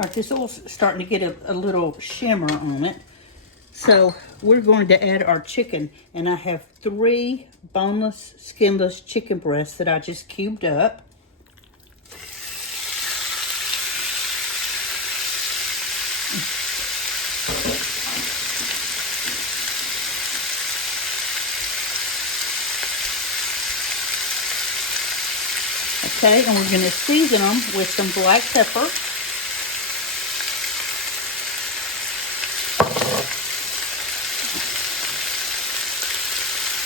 All right, this oil's starting to get a little shimmer on it. So we're going to add our chicken, and I have 3 boneless, skinless chicken breasts that I just cubed up. Okay, and we're going to season them with some black pepper.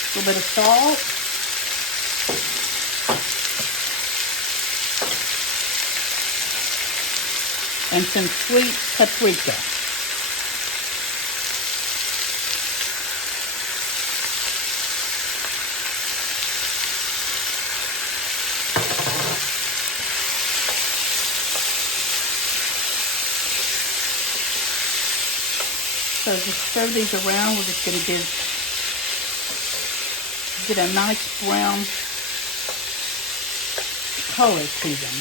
A little bit of salt. And some sweet paprika. So just stir these around. We're just going to get a nice brown color to them.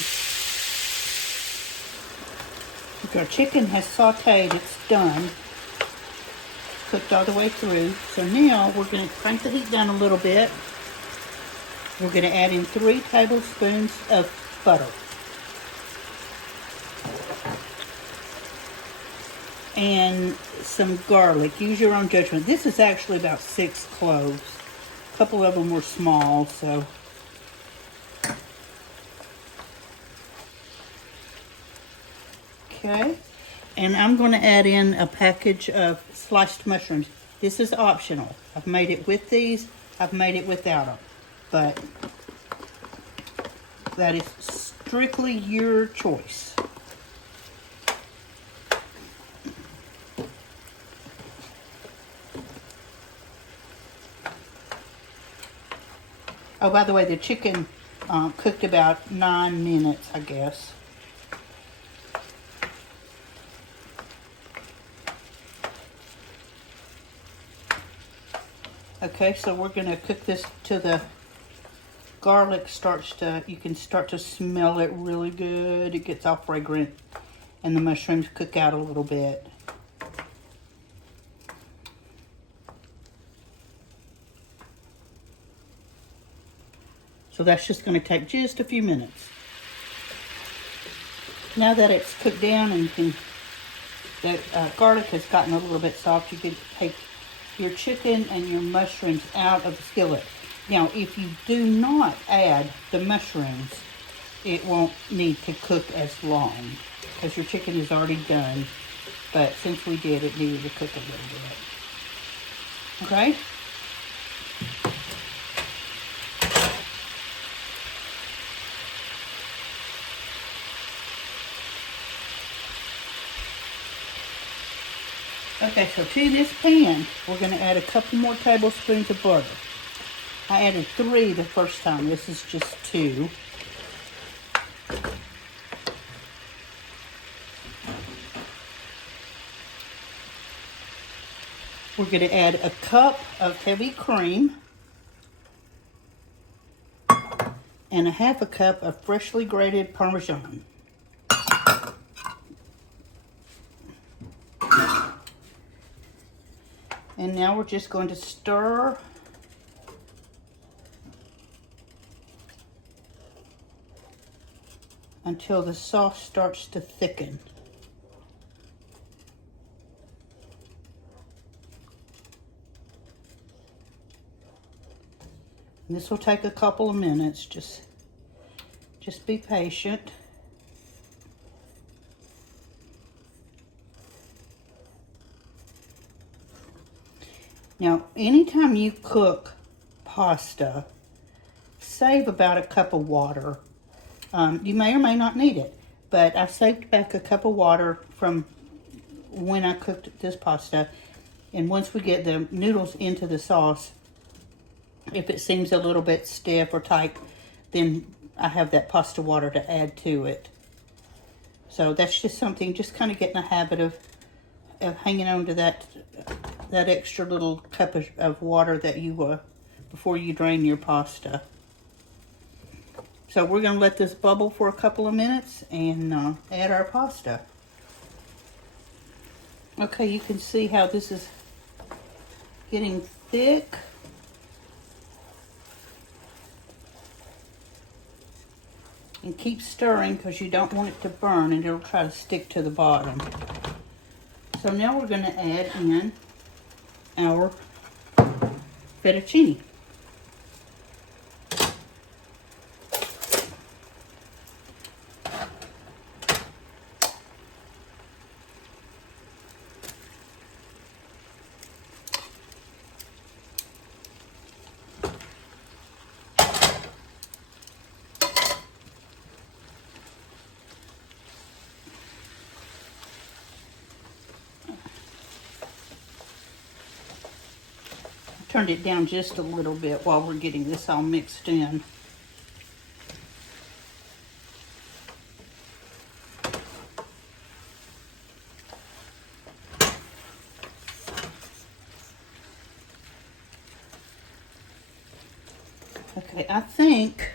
If our chicken has sauteed, it's done. Cooked all the way through. So now we're going to crank the heat down a little bit. We're going to add in 3 tablespoons of butter. And some garlic. Use your own judgment. This is actually about 6 cloves. A couple of them were small, so. Okay. And I'm going to add in a package of sliced mushrooms. This is optional. I've made it with these. I've made it without them. But that is strictly your choice. Oh, by the way, the chicken cooked about 9 minutes, I guess. Okay, so we're going to cook this till the garlic starts to, you can start to smell it really good. It gets all fragrant, and the mushrooms cook out a little bit. So that's just going to take just a few minutes. Now that it's cooked down and the garlic has gotten a little bit soft, you can take your chicken and your mushrooms out of the skillet. Now, if you do not add the mushrooms, it won't need to cook as long because your chicken is already done. But since we did, it needed to cook a little bit. Okay? Okay, so to this pan, we're going to add a couple more tablespoons of butter. I added 3 the first time. This is just 2. We're going to add a cup of heavy cream and a half a cup of freshly grated Parmesan. And now we're just going to stir until the sauce starts to thicken. And this will take a couple of minutes. Just be patient. Now, anytime you cook pasta, save about a cup of water. You may or may not need it, but I saved back a cup of water from when I cooked this pasta. And once we get the noodles into the sauce, if it seems a little bit stiff or tight, then I have that pasta water to add to it. So that's just something, just kind of getting a habit of hanging on to that extra little cup of water that you before you drain your pasta. So we're going to let this bubble for a couple of minutes and add our pasta. Okay, you can see how this is getting thick. And keep stirring because you don't want it to burn and it'll try to stick to the bottom. So now we're going to add in our fettuccine. Turned it down just a little bit while we're getting this all mixed in. Okay, I think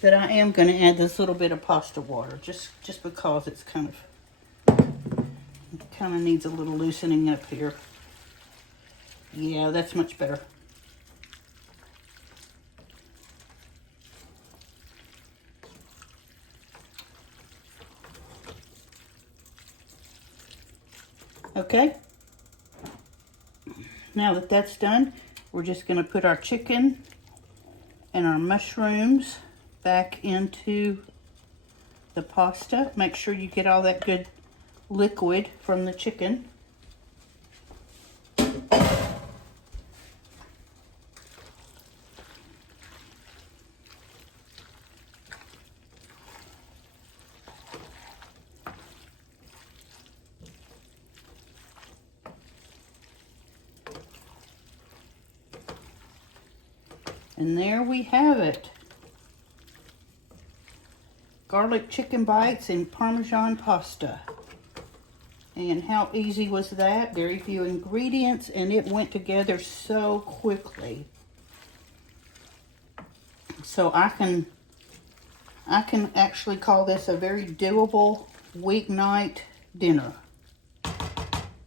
that I am going to add this little bit of pasta water just because it's kind of needs a little loosening up here. Yeah, that's much better. Okay. Now that that's done, we're just going to put our chicken and our mushrooms back into the pasta. Make sure you get all that good liquid from the chicken. And there we have it. Garlic chicken bites and Parmesan pasta. And how easy was that? Very few ingredients and it went together so quickly. So I can actually call this a very doable weeknight dinner.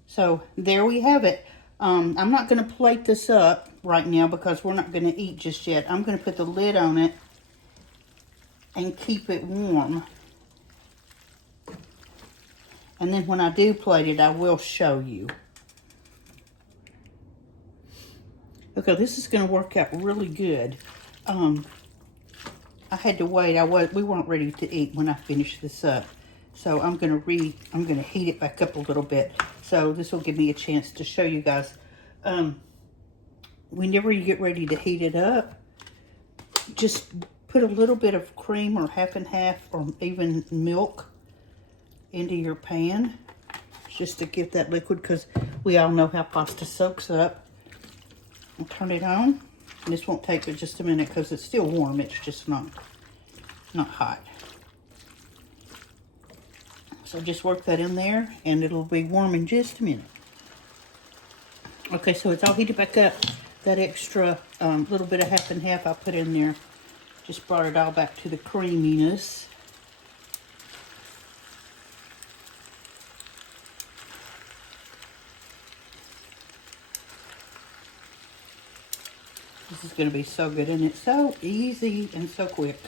So there we have it. I'm not going to plate this up right now because we're not going to eat just yet. I'm going to put the lid on it and keep it warm. And then when I do plate it, I will show you. Okay, this is going to work out really good. I had to wait. We weren't ready to eat when I finished this up. So I'm going to heat it back up a little bit. So this will give me a chance to show you guys. Whenever you get ready to heat it up, just put a little bit of cream or half and half or even milk into your pan just to get that liquid, because we all know how pasta soaks up. I'll turn it on. And this won't take but just a minute because it's still warm. It's just not hot. So just work that in there and it'll be warm in just a minute. Okay, so it's all heated back up. That extra little bit of half and half I put in there just brought it all back to the creaminess. This is going to be so good, and it's so easy and so quick.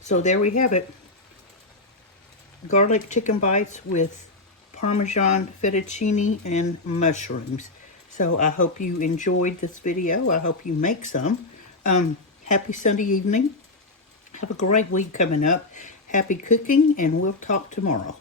So there we have it. Garlic chicken bites with Parmesan fettuccine and mushrooms. So I hope you enjoyed this video. I hope you make some. Happy Sunday evening. Have a great week coming up. Happy cooking, and we'll talk tomorrow.